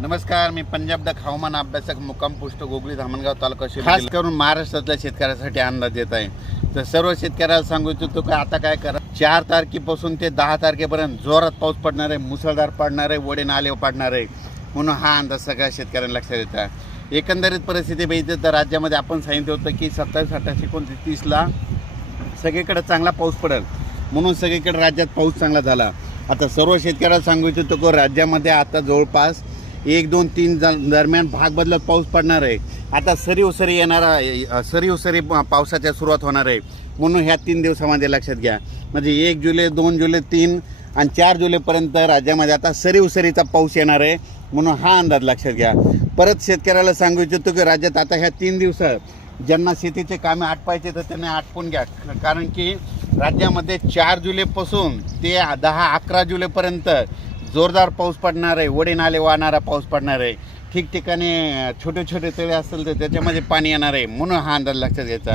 नमस्कार, मी पंजाब द हवामान अभ्यासक मुक्काम पोस्ट गोगली धामणगाव तालुका खास करून महाराष्ट्रातल्या शेतकऱ्यासाठी अंदाज देत आहे. तर सर्व शेतकऱ्याला सांगू इच्छितो की आता काय करा, 4 तारखेपासून ते 10 तारखेपर्यंत जोरात पाऊस पडणार आहे, मुसळधार पडणार आहे, वडे नाले पडणार आहे. म्हणून हा अंदाज सगळ्या शेतकऱ्यांना लक्षात येतात. एकंदरीत परिस्थिती बघितली तर राज्यामध्ये आपण सांगितलं होतं की 27, 28, 29, 30ला सगळीकडे चांगला पाऊस पडेल, म्हणून सगळीकडे राज्यात पाऊस चांगला झाला. आता सर्व शेतकऱ्याला सांगू इच्छितो की राज्यामध्ये आता जवळपास 1, 2, 3 दरम्यान भाग बदलत पाऊस पडणार आहे. आता सरी येणारा सरी पावसाच्या सुरुवात होणार आहे. म्हणून ह्या 3 दिवसामध्ये लक्षात घ्या, म्हणजे 1 जुलै, 2 जुलै, 3 आणि 4 जुलैपर्यंत राज्यामध्ये आता सरीचा पाऊस येणार आहे. म्हणून हा अंदाज लक्षात घ्या. परत शेतकऱ्याला सांगू इच्छितो की राज्यात आता ह्या 3 दिवसात ज्यांना शेतीचे कामे आटपायचे तर त्यांनी आटपून घ्या, कारण की राज्यामध्ये 4 जुलैपासून ते 10-11 जुलैपर्यंत जोरदार पाऊस पडणार आहे. वडे नाले वाहणारा पाऊस पडणार आहे. ठिकठिकाणी छोटे छोटे तळे असतील तर त्याच्यामध्ये पाणी येणार आहे. म्हणून हा अंदाज लक्षात घ्यायचा.